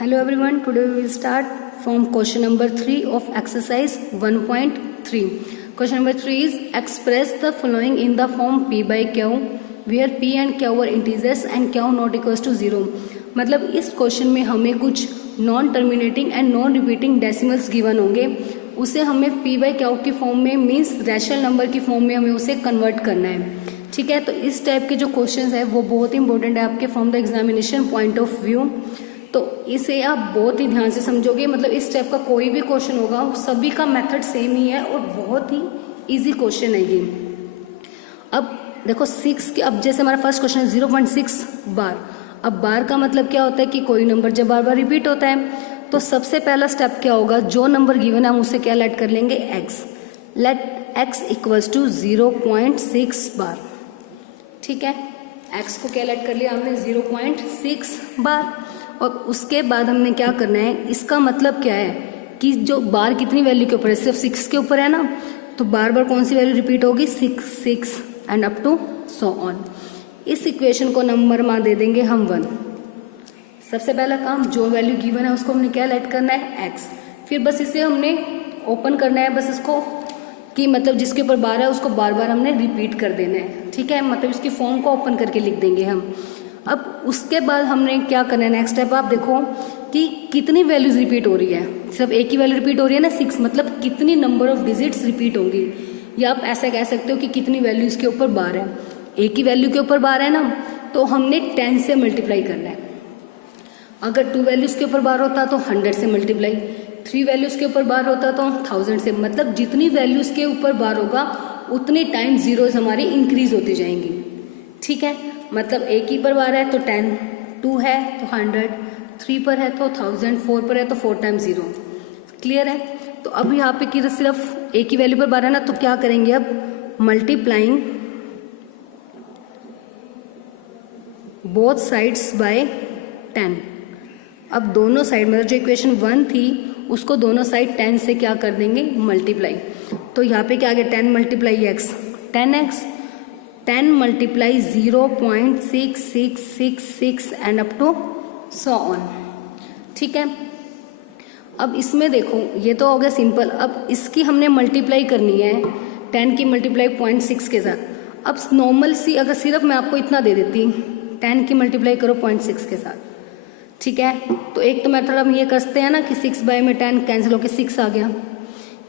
Hello everyone, today we will start from question number 3 of exercise 1.3. Question number 3 is express the following in the form P by Q where P and Q are integers and Q not equals to 0. मतलब इस question में हमें कुछ non terminating and non repeating decimals given होंगे, उसे हमें P by Q की form में मीन्स रैशनल नंबर की फॉर्म में हमें उसे कन्वर्ट करना है. ठीक है, तो इस टाइप के जो क्वेश्चंस है वो बहुत इंपॉर्टेंट है आपके from the examination point of view. तो इसे आप बहुत ही ध्यान से समझोगे. मतलब इस टाइप का कोई भी क्वेश्चन होगा सभी का मेथड सेम ही है और बहुत ही इजी क्वेश्चन है ये. अब देखो 6 के, अब जैसे हमारा फर्स्ट क्वेश्चन है 0.6 बार. अब बार का मतलब क्या होता है कि कोई नंबर जब बार बार रिपीट होता है तो सबसे पहला स्टेप क्या होगा, जो नंबर गिवन है हम उसे क्या लेट कर लेंगे, x. Let x equals to 0.6 bar. ठीक है, x को क्या लेट कर लिया हमने 0.6 बार. और उसके बाद हमने क्या करना है, इसका मतलब क्या है कि जो बार कितनी वैल्यू के ऊपर है, सिर्फ 6 के ऊपर है ना, तो बार बार कौन सी वैल्यू रिपीट होगी, 6 and up to so on. इस इक्वेशन को नंबर मान दे देंगे हम 1. सबसे पहला काम, जो वैल्यू गिवन है उसको हमने क्या लेट करना है, x. फिर बस इसे हमने ओपन करना है, बस इसको कि मतलब जिसके ऊपर बार है उसको बार बार हमने रिपीट कर देना है. ठीक है, मतलब इसकी फॉर्म को ओपन करके लिख देंगे हम. अब उसके बाद हमने क्या करना है, नेक्स्ट स्टेप आप देखो कि कितनी वैल्यूज रिपीट हो रही है. सिर्फ एक ही वैल्यू रिपीट हो रही है ना, 6, मतलब कितनी नंबर ऑफ डिजिट्स रिपीट होंगी. या आप ऐसा कह सकते हो कि कितनी वैल्यूज के ऊपर बार है. एक ही वैल्यू के ऊपर बार है ना, तो हमने 10 से मल्टीप्लाई करना है. अगर 2 वैल्यूज के ऊपर बार होता तो 100 से मल्टीप्लाई, 3 वैल्यूज के ऊपर बार होता तो 1000 से. मतलब जितनी वैल्यूज के ऊपर बार होगा उतनी टाइम जीरोज हमारी इंक्रीज होती जाएंगी. ठीक है, मतलब एक ही पर बार है तो 10, 2 है तो 100, 3 पर है तो 1000, 4 पर है तो 4 टाइम्स 0. क्लियर है. तो अब यहाँ पे कि सिर्फ एक ही वैल्यू पर बार है ना, तो क्या करेंगे अब, मल्टीप्लाइंग बोथ साइड्स बाय 10. अब दोनों साइड मतलब जो इक्वेशन 1 थी उसको दोनों साइड 10 से क्या कर देंगे, मल्टीप्लाई. तो यहाँ पे क्या आ गया, 10 multiply x, 10x, 10 multiply 0.6666 and up to so on. ठीक है, अब इसमें देखो ये तो हो गया सिंपल. अब इसकी हमने मल्टीप्लाई करनी है 10 की मल्टीप्लाई 0.6 के साथ. अब नॉर्मल सी अगर सिर्फ मैं आपको इतना दे देती, 10 की मल्टीप्लाई करो 0.6 के साथ. ठीक है, तो एक तो मेथड हम ये करते हैं ना कि 6 बाय में 10 कैंसिल होकर 6 आ गया.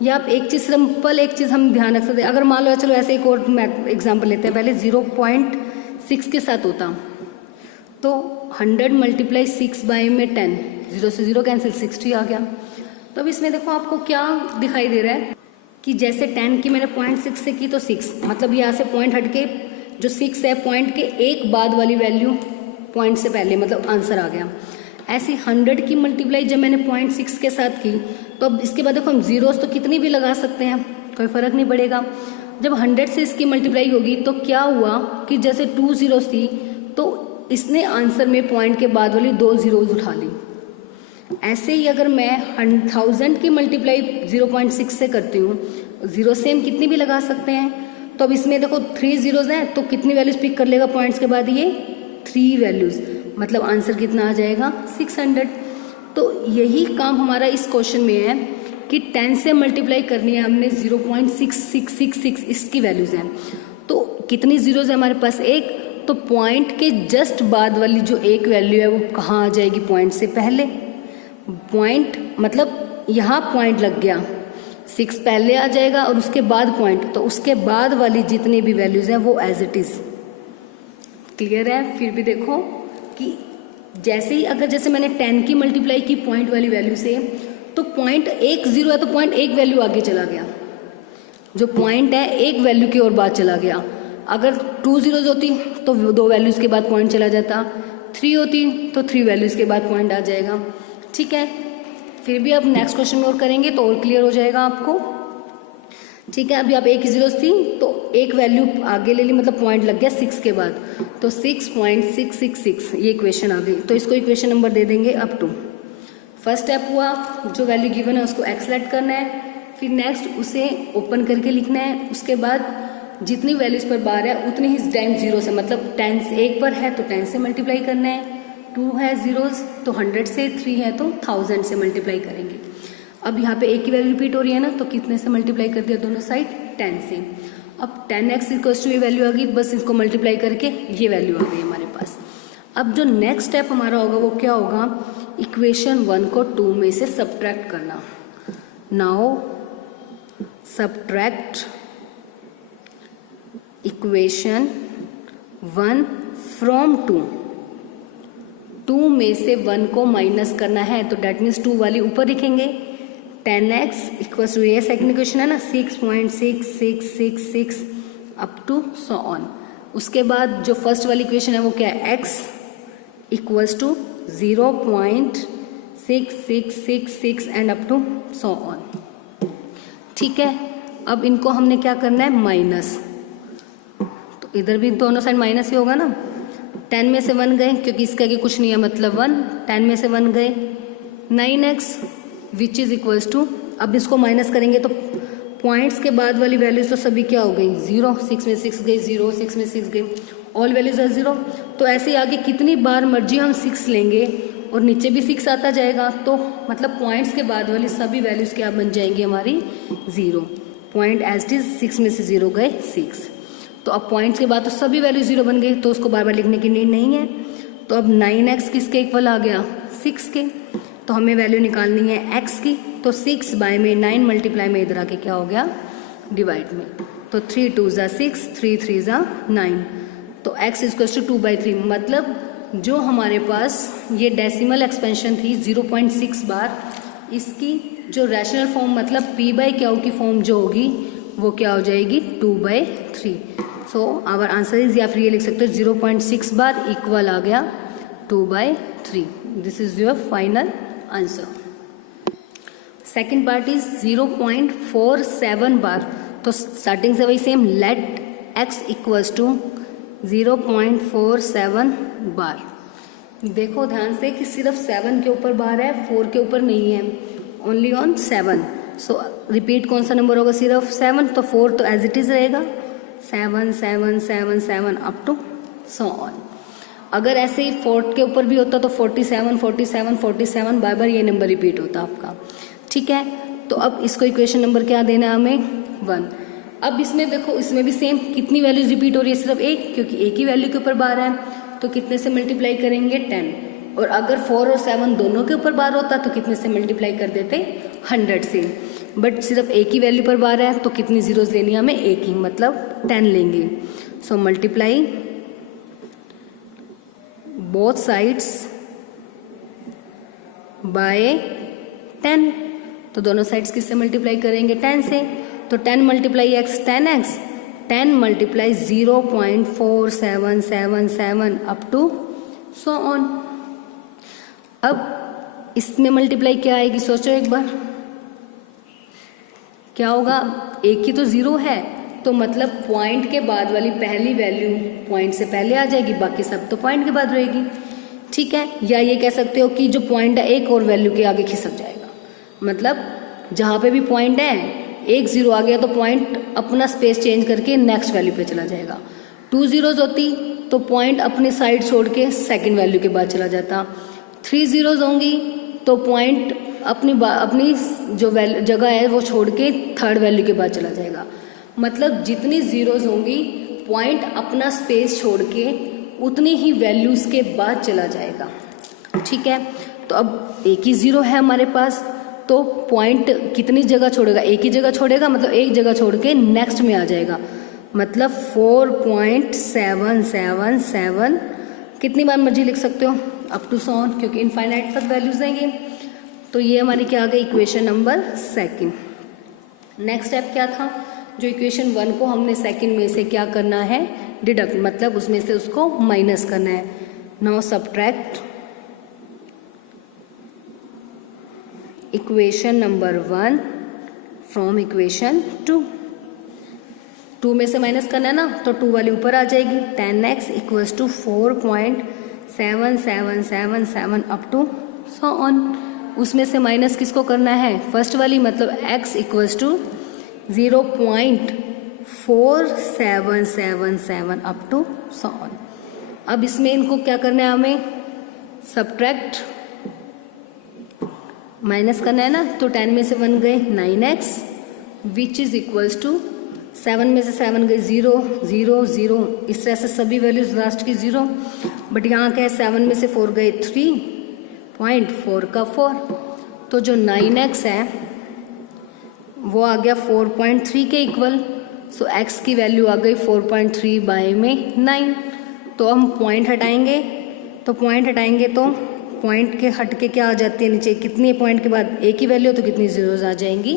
या आप एक चीज़ सिंपल, एक चीज़ हम ध्यान रख सकते हैं. अगर मान लो चलो ऐसे एक और एग्जाम्पल लेते हैं, पहले 0.6 के साथ होता तो 100 मल्टीप्लाई 6 बाय में 10, 0 से 0 कैंसिल, 60 आ गया. तो अब इसमें देखो आपको क्या दिखाई दे रहा है कि जैसे 10 की मैंने 0.6 से की तो 6, मतलब यहाँ से पॉइंट हट के जो 6 है पॉइंट के एक बाद वाली वैल्यू पॉइंट से पहले, मतलब आंसर आ गया. ऐसी 100 की मल्टीप्लाई जब मैंने 0.6 के साथ की तो अब इसके बाद देखो हम जीरोस तो कितनी भी लगा सकते हैं, कोई फर्क नहीं पड़ेगा. जब 100 से इसकी मल्टीप्लाई होगी तो क्या हुआ कि जैसे 2 जीरोस थी तो इसने आंसर में पॉइंट के बाद वाली 2 जीरोस उठा ली. ऐसे ही अगर मैं 1000 की मल्टीप्लाई 0.6 से करती हूँ, जीरो सेम कितनी भी लगा सकते हैं. तो अब इसमें देखो 3 जीरोज हैं तो कितनी वैल्यूज पिक कर लेगा पॉइंट्स के बाद, ये 3 वैल्यूज, मतलब आंसर कितना आ जाएगा, 600. तो यही काम हमारा इस क्वेश्चन में है कि 10 से मल्टीप्लाई करनी है हमने 0.6666, इसकी वैल्यूज हैं. तो कितनी जीरोज है हमारे पास, एक. तो पॉइंट के जस्ट बाद वाली जो एक वैल्यू है वो कहाँ आ जाएगी, पॉइंट से पहले. पॉइंट मतलब यहाँ पॉइंट लग गया, 6 पहले आ जाएगा और उसके बाद पॉइंट, तो उसके बाद वाली जितनी भी वैल्यूज हैं वो एज इट इज. क्लियर है. फिर भी देखो कि जैसे ही अगर जैसे मैंने 10 की मल्टीप्लाई की पॉइंट वाली वैल्यू से, तो पॉइंट एक जीरो है तो पॉइंट एक वैल्यू आगे चला गया, जो पॉइंट है एक वैल्यू की ओर बाद चला गया. अगर 2 जीरोज होती तो 2 वैल्यूज के बाद पॉइंट चला जाता, 3 होती तो 3 वैल्यूज के बाद पॉइंट आ जाएगा. ठीक है, फिर भी अब नेक्स्ट क्वेश्चन में और करेंगे तो और क्लियर हो जाएगा आपको. ठीक है, अभी आप एक जीरोस थी तो एक वैल्यू आगे ले ली, मतलब पॉइंट लग गया 6 के बाद, तो 6.666 ये इक्वेशन आ गई. तो इसको इक्वेशन नंबर दे देंगे अप टू. फर्स्ट स्टेप हुआ, जो वैल्यू गिवन है उसको x लेट करना है, फिर नेक्स्ट उसे ओपन करके लिखना है. उसके बाद जितनी वैल्यूज पर बार है उतनी ही टाइम जीरो से, मतलब 10 से एक पर है तो 10 से मल्टीप्लाई करना है. 2 है जीरोस, तो 100 से 3 है तो 1000 से मल्टीप्लाई करेंगे। अब यहाँ पे एक की वैल्यू रिपीट हो रही है ना, तो कितने से मल्टीप्लाई कर दिया दोनों साइड, 10 से। अब 10x इक्वल्स टू ये वैल्यू आ गई, बस इसको मल्टीप्लाई करके ये वैल्यू आ गई हमारे पास। अब जो नेक्स्ट स्टेप हमारा होगा वो क्या होगा, इक्वेशन 1 को 2 में से सब्ट्रैक्ट करना। Now subtract equation 1 from 2। 2 में से 1 को माइनस करना है, तो डेट मीन्स 2 वाली ऊपर लिखेंगे। 10x इक्वल्स टू, ये सेकंड इक्वेशन है ना, 6.6666 अप टू सो ऑन। उसके बाद जो फर्स्ट वाली इक्वेशन है वो क्या है, x equals to 0.6666 and up to so on. ठीक है, अब इनको हमने क्या करना है, माइनस। तो इधर भी दोनों साइड माइनस ही होगा ना। 10 में से 1 गए, क्योंकि इसका आगे कुछ नहीं है मतलब 1, 10 में से 1 गए, 9x which is equals to, अब इसको माइनस करेंगे तो पॉइंट्स के बाद वाली वैल्यूज तो सभी क्या हो गई, 0, 6 में 6 गई 0, 6 में 6 गई, ऑल वैल्यूज आर 0। तो ऐसे आगे कितनी बार मर्जी हम 6 लेंगे और नीचे भी 6 आता जाएगा, तो मतलब पॉइंट्स के बाद वाली सभी वैल्यूज क्या बन जाएंगी हमारी, 0। पॉइंट एज इट इज 6 में से 0 गए 6। तो अब पॉइंट्स के बाद तो सभी वैल्यू 0 बन गई, तो उसको बार बार लिखने की नीड नहीं है। तो अब 9x किसके इक्वल आ गया, 6 के। तो हमें वैल्यू निकालनी है x की, तो 6 बाय में 9 मल्टीप्लाई में इधर आके क्या हो गया, डिवाइड में। तो 3 2 ज़ा 6, 3 3 ज़ा 9। तो x इक्वल्स टू 2/3, मतलब जो हमारे पास ये डेसिमल एक्सपेंशन थी 0.6 बार, इसकी जो रैशनल फॉर्म मतलब p/q की फॉर्म जो होगी वो क्या हो जाएगी, 2/3। सो आवर आंसर इज, या फिर ये लिख सकते हो 0.6 बार इक्वल आ गया 2/3। This is your final answer. Second part is 0.47 bar. तो स्टार्टिंग से वही same, let x equals to 0.47 bar. देखो ध्यान से कि सिर्फ 7 के ऊपर बार है, 4 के ऊपर नहीं है, ओनली ऑन 7। सो रिपीट कौन सा नंबर होगा, सिर्फ 7, तो 4 तो एज इट इज रहेगा, 7 7 7 7 अप टू सो ऑन। अगर ऐसे ही 4 के ऊपर भी होता तो 47 47 47 बार बार ये नंबर रिपीट होता आपका। ठीक है, तो अब इसको इक्वेशन नंबर क्या देना है हमें, 1। अब इसमें देखो, इसमें भी सेम, कितनी वैल्यूज रिपीट हो रही है, सिर्फ एक, क्योंकि एक ही वैल्यू के ऊपर बार है, तो कितने से मल्टीप्लाई करेंगे, 10। और अगर 4 और 7 दोनों के ऊपर बार होता तो कितने से मल्टीप्लाई कर देते, 100 से। बट सिर्फ एक ही वैल्यू पर बार है, तो कितनी जीरोज लेनी है हमें, एक ही, मतलब 10 लेंगे। So multiply both sides by 10। तो दोनों साइड्स किससे मल्टीप्लाई करेंगे, 10 से। तो 10 multiply x 10x, 10 multiply 0.4777 up to so on. अब इसमें मल्टीप्लाई क्या आएगी, सोचो एक बार, क्या होगा, एक ही तो 0 है, तो मतलब पॉइंट के बाद वाली पहली वैल्यू पॉइंट से पहले आ जाएगी, बाकी सब तो पॉइंट के बाद रहेगी। ठीक है, या ये कह सकते हो कि जो पॉइंट है एक और वैल्यू के आगे खिसक जाएगा, मतलब जहाँ पे भी पॉइंट है, एक 0 आ गया तो पॉइंट अपना स्पेस चेंज करके नेक्स्ट वैल्यू पे चला जाएगा। 2 zeros होती तो पॉइंट अपनी साइड छोड़ के सेकेंड वैल्यू के बाद चला जाता। 3 zeros होंगी तो पॉइंट अपनी जो जगह है वो छोड़ के थर्ड वैल्यू के बाद चला जाएगा। मतलब जितनी जीरोज होंगी पॉइंट अपना स्पेस छोड़ के उतनी ही वैल्यूज के बाद चला जाएगा। ठीक है, तो अब एक ही 0 है हमारे पास, तो पॉइंट कितनी जगह छोड़ेगा, एक ही जगह छोड़ेगा, मतलब एक जगह छोड़ के नेक्स्ट में आ जाएगा, मतलब 4.777 कितनी बार मर्जी लिख सकते हो अप टू सो ऑन, क्योंकि इनफाइनाइट तक वैल्यूज देंगे। तो ये हमारी क्या आ गई, इक्वेशन नंबर 2। नेक्स्ट स्टेप क्या था, जो इक्वेशन 1 को हमने सेकंड में से क्या करना है, डिडक्ट, मतलब उसमें से उसको माइनस करना है। Now subtract equation number 1 from equation 2। 2 में से माइनस करना है ना, तो 2 वाली ऊपर आ जाएगी। 10x equals to 4.7777 up to so on. उसमें से माइनस किसको करना है, फर्स्ट वाली, मतलब x equals to 0.4777 up to so on. अब इसमें इनको क्या करना है हमें, सब्ट्रैक्ट, माइनस करना है ना, तो 10 में से 1 गए 9x which is equals to 7 में से 7 गए 0 0 0, इस तरह से सभी वैल्यूज लास्ट की 0। बट यहाँ क्या है 7 में से 4 गए 3.4 का 4, तो जो 9x है वो आ गया 4.3 के इक्वल। सो x की वैल्यू आ गई 4.3 बाय में 9। तो हम पॉइंट हटाएंगे, तो पॉइंट के हट के क्या आ जाती है नीचे, कितने पॉइंट के बाद एक ही वैल्यू, तो कितनी जीरोज आ जाएंगी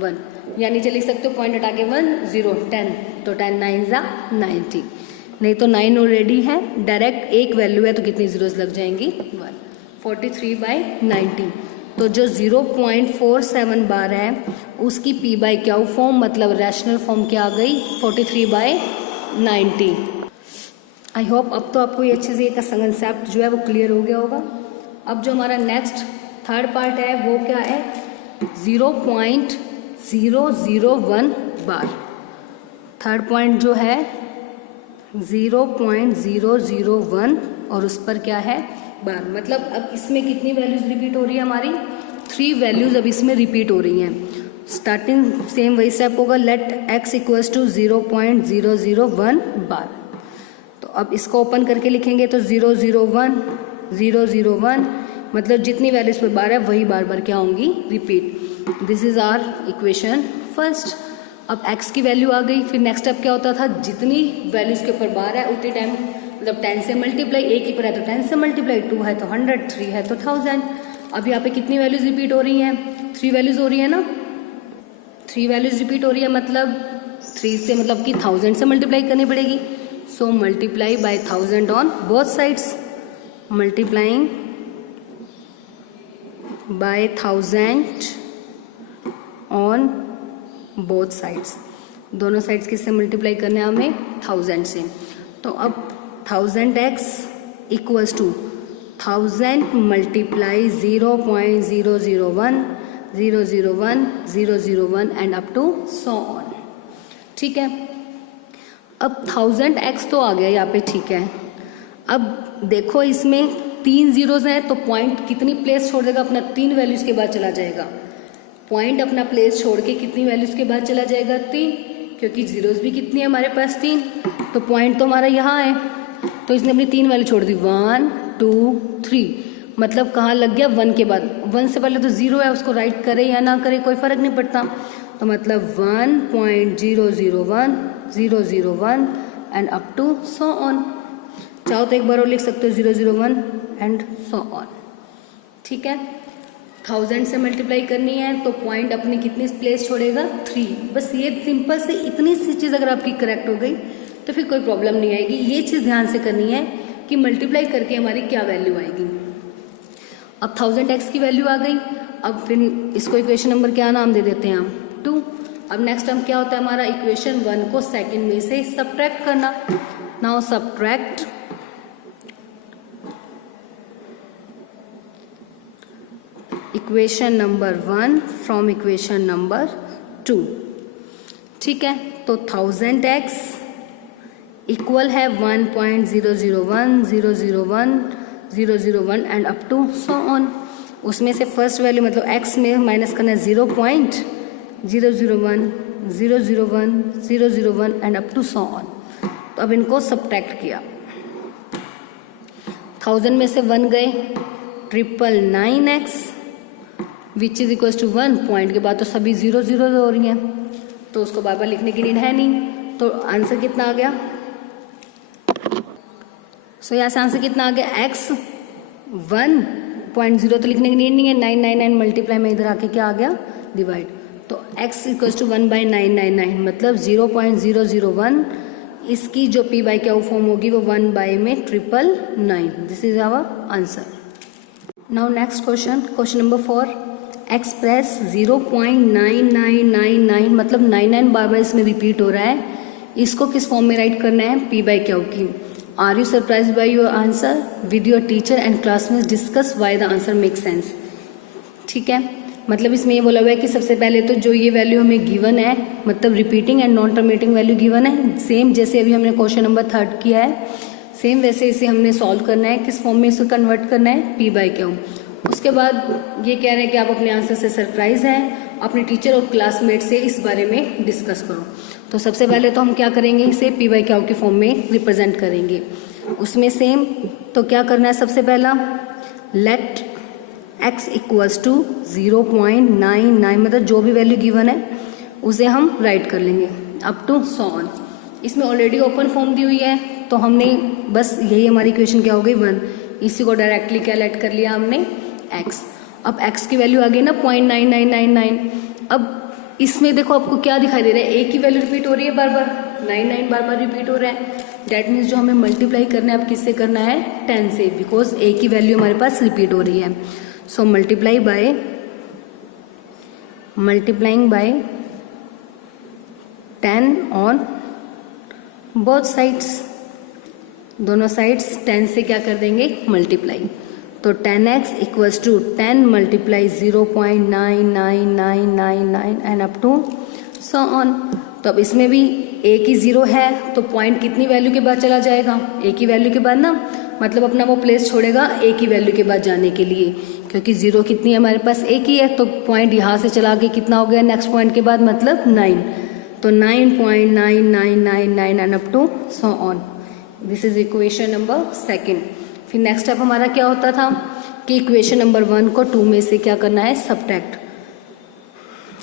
1, या नीचे लिख सकते हो पॉइंट हटा के 1 0 10, तो 10 9 जा 90, नहीं तो 9 ऑलरेडी है, डायरेक्ट एक वैल्यू है तो कितनी जीरोज लग जाएंगी 1, 43 बाय 90। तो जो 0.47 बार है उसकी p बाई क्यू फॉर्म मतलब रैशनल फॉर्म क्या आ गई 43 बाय 90। आई होप अब तो आपको ये अच्छे से इसका कंसेप्ट जो है वो क्लियर हो गया होगा। अब जो हमारा नेक्स्ट थर्ड पार्ट है वो क्या है 0.001 बार। थर्ड पॉइंट जो है 0.001 और उस पर क्या है बार, मतलब अब इसमें कितनी वैल्यूज रिपीट हो रही है हमारी 3 वैल्यूज अब इसमें रिपीट हो रही हैं। स्टार्टिंग सेम वही स्टेप होगा, लेट x इक्वल्स टू 0.001 बार। तो अब इसको ओपन करके लिखेंगे तो 001 001 मतलब जितनी वैल्यूज पर बार है वही बार बार क्या होंगी repeat. This is our equation first. अब x की वैल्यू आ गई, फिर नेक्स्ट स्टेप क्या होता था जितनी वैल्यूज के ऊपर बार है उतनी टाइम मतलब 10 से मल्टीप्लाई, एक ही पर है तो 10 से मल्टीप्लाई, 2 है तो 100, 3 है तो 1000। अब यहाँ पे कितनी वैल्यूज रिपीट हो रही हैं 3 वैल्यूज हो रही है ना, 3 वैल्यूज रिपीट हो रही है मतलब 3 से मतलब कि 1000 से मल्टीप्लाई करनी पड़ेगी। So multiply by 1000 on both sides, multiplying by 1000 on both sides, दोनों साइड्स किससे मल्टीप्लाई करने हैं हमें 1000 से। तो अब 1000x equals to 1000 multiply 0.001 001 001 and up to so on. ठीक है, अब 1000x तो आ गया यहाँ पे, ठीक है। अब देखो इसमें 3 जीरोज हैं तो पॉइंट कितनी प्लेस छोड़ देगा अपना 3 वैल्यूज के बाद चला जाएगा, पॉइंट अपना प्लेस छोड़ के कितनी वैल्यूज के बाद चला जाएगा 3, क्योंकि जीरोज भी कितनी है हमारे पास 3, तो पॉइंट तो हमारा यहाँ है, तो इसने अपनी 3 वैल्यू छोड़ दी 1 2 3, मतलब कहाँ लग गया 1 के बाद, 1 से पहले तो 0 है उसको राइट करे या ना करे कोई फर्क नहीं पड़ता, तो मतलब 1.001 001 and up to so on. चाहो तो एक बार और लिख सकते हो 001 एंड सो ऑन। ठीक है, 1000 से मल्टीप्लाई करनी है तो पॉइंट अपनी कितनी प्लेस छोड़ेगा 3। बस ये सिंपल से इतनी सी चीज़ अगर आपकी करेक्ट हो गई तो फिर कोई प्रॉब्लम नहीं आएगी। ये चीज़ ध्यान से करनी है कि मल्टीप्लाई करके हमारी क्या वैल्यू आएगी। अब 1000x की वैल्यू आ गई, अब फिर इसको इक्वेशन नंबर क्या नाम दे देते हैं हम 2। अब नेक्स्ट टर्म क्या होता है हमारा इक्वेशन 1 को सेकंड में से सब्ट्रैक्ट करना। Now subtract equation number 1 from equation number 2। ठीक है, तो 1000x इक्वल है 1.001 001 001 and up to so on. उसमें से फर्स्ट वैल्यू मतलब x में माइनस करना है 0.001 001 001 and up to so on. तो अब इनको सब्ट्रैक्ट किया, 1000 में से 1 गए 999x which is equal to 1, point के बाद तो सभी 0 0 हो रही हैं तो उसको बार बार लिखने की नीड है नहीं, तो आंसर कितना आ गया। सो यहाँ से आंसर कितना आ गया x 1.0 तो लिखने की नीड नहीं है, 999 मल्टीप्लाई में इधर आके क्या आ गया डिवाइड, तो x इक्वल टू 1/999 मतलब 0.001, इसकी जो p बाई क्या फॉर्म होगी वो 1 बाई में 999। This is our answer. Now next question, question number 4, express 0.9999 मतलब 99 बार बार इसमें रिपीट हो रहा है, इसको किस फॉर्म में राइट करना है p बाई क्यू की। Are you surprise by your answer, with your teacher and classmates discuss why the answer make sense. ठीक है, मतलब इसमें ये बोला हुआ है कि सबसे पहले तो जो ये वैल्यू हमें गिवन है मतलब repeating and non terminating value given है, सेम जैसे अभी हमने क्वेश्चन नंबर 3 किया है सेम वैसे इसे हमने सॉल्व करना है, किस फॉर्म में इसे कन्वर्ट करना है, p बाई क्यू। उसके बाद ये कह रहे हैं कि आप अपने आंसर से सरप्राइज हैं, अपने टीचर और क्लासमेट से इस बारे में डिस्कस करो। तो सबसे पहले तो हम क्या करेंगे, इसे p बाई क्यू की फॉर्म में रिप्रेजेंट करेंगे। उसमें सेम तो क्या करना है, सबसे पहला लेट x इक्वल्स टू 0.99, मतलब जो भी वैल्यू गिवन है उसे हम राइट कर लेंगे अप टू सो ऑन। इसमें ऑलरेडी ओपन फॉर्म दी हुई है, तो हमने बस यही हमारी इक्वेशन क्या हो गई 1, इसी को डायरेक्टली क्या लेट कर लिया हमने x। अब x की वैल्यू आ गई ना 0.9999। अब इसमें देखो आपको क्या दिखाई दे रहा है, a की वैल्यू रिपीट हो रही है बार बार, 99 बार बार रिपीट हो रहा है। डैट मीन्स जो हमें मल्टीप्लाई करना है अब किससे करना है, 10 से, बिकॉज a की वैल्यू हमारे पास रिपीट हो रही है। So multiplying by 10 on both sides, दोनों साइड्स 10 से क्या कर देंगे, मल्टीप्लाई। तो 10x equals to 10 multiply 0.99999 and up to so on. तो अब इसमें भी a की 0 है, तो पॉइंट कितनी वैल्यू के बाद चला जाएगा, a की वैल्यू के बाद ना, मतलब अपना वो प्लेस छोड़ेगा a की वैल्यू के बाद जाने के लिए, क्योंकि 0 कितनी है हमारे पास, a की है, तो पॉइंट यहाँ से चला के कितना हो गया नेक्स्ट पॉइंट के बाद, मतलब 9, तो 9.9999 and up to so on. This is equation number second. फिर नेक्स्ट स्टेप हमारा क्या होता था कि इक्वेशन नंबर 1 को 2 में से क्या करना है, सब्ट्रैक्ट।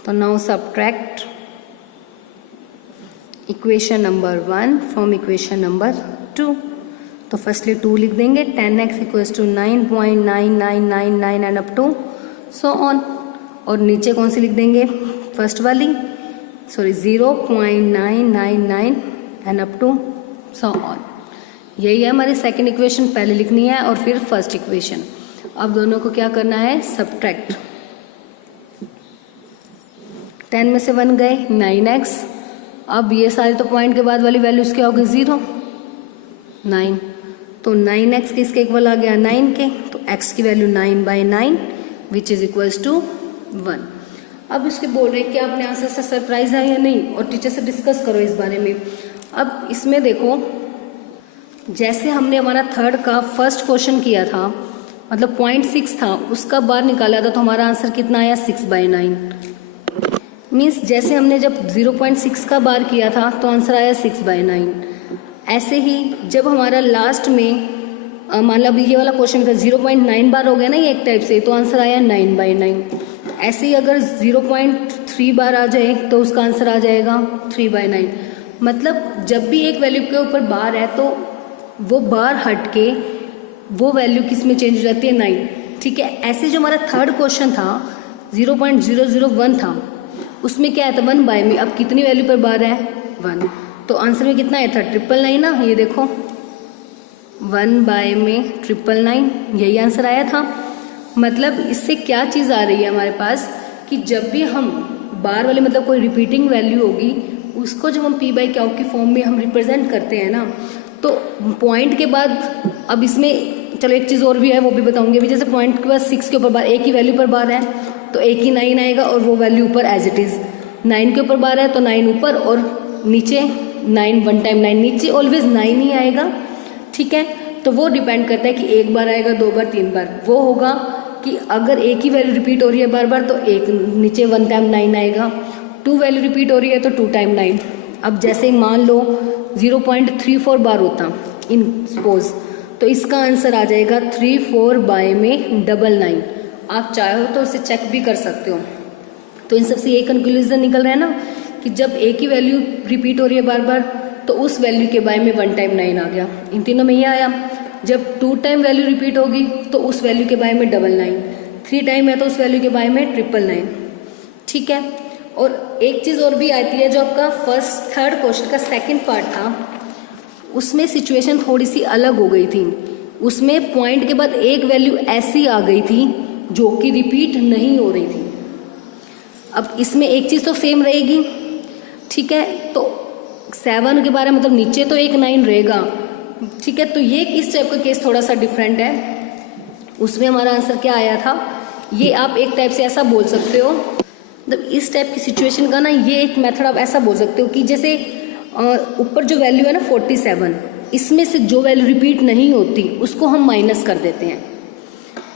तो now subtract equation number 1 from equation number 2। तो फर्स्टली 2 लिख देंगे, 10x equals to 9.9999 and up to so on. और नीचे कौन सी लिख देंगे, फर्स्ट वाली, sorry 0.999 and up to so on. यही है हमारी सेकंड इक्वेशन, पहले लिखनी है और फिर फर्स्ट इक्वेशन। अब दोनों को क्या करना है, सब्ट्रैक्ट। 10 में से 1 गए, 9x। अब ये सारे तो पॉइंट के बाद वाली वैल्यूज क्या होगी, 0, 9। तो 9x किसके इक्वल आ गया, 9 के, तो x की value 9/9 which is equals to 1। अब इसके बोल रहे हैं कि आपने आंसर से सरप्राइज है या नहीं, और टीचर से डिस्कस करो इस बारे में। अब इसमें देखो, जैसे हमने हमारा थर्ड का फर्स्ट क्वेश्चन किया था, मतलब 0.6 था, उसका बार निकाला था, तो हमारा आंसर कितना आया, 6/9। मीन्स जैसे हमने जब 0.6 का बार किया था तो आंसर आया 6/9। ऐसे ही जब हमारा लास्ट में मतलब ये वाला क्वेश्चन था 0.9 बार हो गया ना ये एक टाइप से, तो आंसर आया 9/9। ऐसे ही अगर 0.3 बार आ जाए तो उसका आंसर आ जाएगा 3/9। मतलब जब भी एक वैल्यू के ऊपर बार है तो वो बार हट के वो वैल्यू किस में चेंज हो जाती है, 9। ठीक है, ऐसे जो हमारा थर्ड क्वेश्चन था 0.001 था, उसमें क्या है था, 1 में। अब कितनी वैल्यू पर बार है, 1। तो आंसर में कितना आया था, 999 ना, ये देखो 1 में 999, यही आंसर आया था। मतलब इससे क्या चीज़ आ रही है हमारे पास कि जब भी हम बार वाले मतलब कोई रिपीटिंग वैल्यू होगी, उसको जब हम p बाई क्यू की फॉर्म में हम रिप्रेजेंट करते हैं ना, तो पॉइंट के बाद, अब इसमें चलो एक चीज़ और भी है वो भी बताऊंगी अभी। जैसे पॉइंट के बाद 6 के ऊपर बार, a की वैल्यू पर बार है तो a की 9 आएगा और वो वैल्यू ऊपर एज इट इज़। 9 के ऊपर बार है तो 9 ऊपर और नीचे 9, 1 टाइम 9 नीचे, ऑलवेज 9 ही आएगा। ठीक है, तो वो डिपेंड करता है कि 1 बार आएगा, 2 बार, 3 बार। वो होगा कि अगर a की वैल्यू रिपीट हो रही है बार बार तो एक नीचे 1 टाइम 9 आएगा, 2 वैल्यू रिपीट हो रही है तो 2 टाइम 9। अब जैसे मान लो 0.34 बार होता इन सपोज, तो इसका आंसर आ जाएगा 34 बाय में 99। आप चाहो तो इसे चेक भी कर सकते हो। तो इन सबसे ये कंक्लूजन निकल रहा है ना कि जब a की वैल्यू रिपीट हो रही है बार बार तो उस वैल्यू के बाय में 1 टाइम 9 आ गया। इन तीनों में ये आया। जब 2 टाइम वैल्यू रिपीट होगी तो उस वैल्यू के बाय में 99, 3 टाइम है तो उस वैल्यू के बाय में 999। ठीक है, और एक चीज़ और भी आती है, जो आपका थर्ड क्वेश्चन का सेकंड पार्ट था, उसमें सिचुएशन थोड़ी सी अलग हो गई थी। उसमें पॉइंट के बाद एक वैल्यू ऐसी आ गई थी जो कि रिपीट नहीं हो रही थी। अब इसमें एक चीज़ तो सेम रहेगी। ठीक है, तो 7 के बारे में मतलब नीचे तो एक 9 रहेगा। ठीक है, तो ये इस टाइप का केस थोड़ा सा डिफरेंट है। उसमें हमारा आंसर क्या आया था, ये आप एक टाइप से ऐसा बोल सकते हो, मतलब इस टाइप की सिचुएशन का ना ये एक मेथड आप ऐसा बोल सकते हो कि जैसे ऊपर जो वैल्यू है ना 47, इसमें से जो वैल्यू रिपीट नहीं होती उसको हम माइनस कर देते हैं।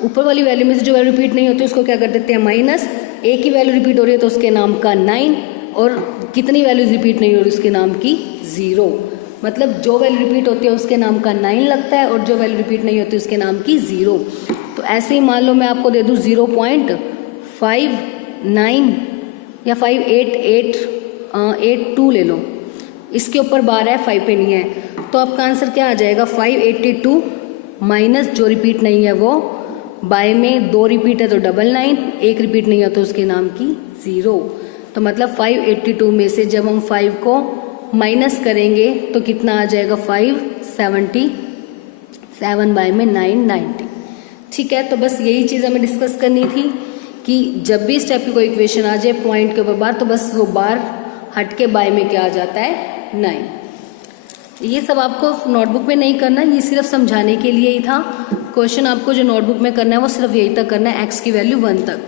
ऊपर वाली वैल्यू में से जो वैल्यू रिपीट नहीं होती उसको क्या कर देते हैं माइनस। एक ही वैल्यू रिपीट हो रही है तो उसके नाम का 9, और कितनी वैल्यूज रिपीट नहीं हो रही उसके नाम की 0। मतलब जो वैल्यू रिपीट होती है उसके नाम का 9 लगता है और जो वैल्यू रिपीट नहीं होती उसके नाम की 0। तो ऐसे ही मान लो मैं आपको दे दूँ 0.59 या 58882 ले लो, इसके ऊपर बार है 5 पे नहीं है, तो आपका आंसर क्या आ जाएगा 582 माइनस जो रिपीट नहीं है वो बाय में 2 रिपीट है तो 99, 1 रिपीट नहीं है तो उसके नाम की 0। तो मतलब 582 में से जब हम 5 को माइनस करेंगे तो कितना आ जाएगा 577 बाय में 990। ठीक है, तो बस यही चीज़ हमें डिस्कस करनी थी कि जब भी इस टाइप की कोई इक्वेशन आ जाए पॉइंट के ऊपर बार, तो बस वो बार हट के बाय में क्या आ जाता है 9। ये सब आपको नोटबुक में नहीं करना, ये सिर्फ समझाने के लिए ही था। क्वेश्चन आपको जो नोटबुक में करना है वो सिर्फ यही तक करना है, x की वैल्यू 1 तक।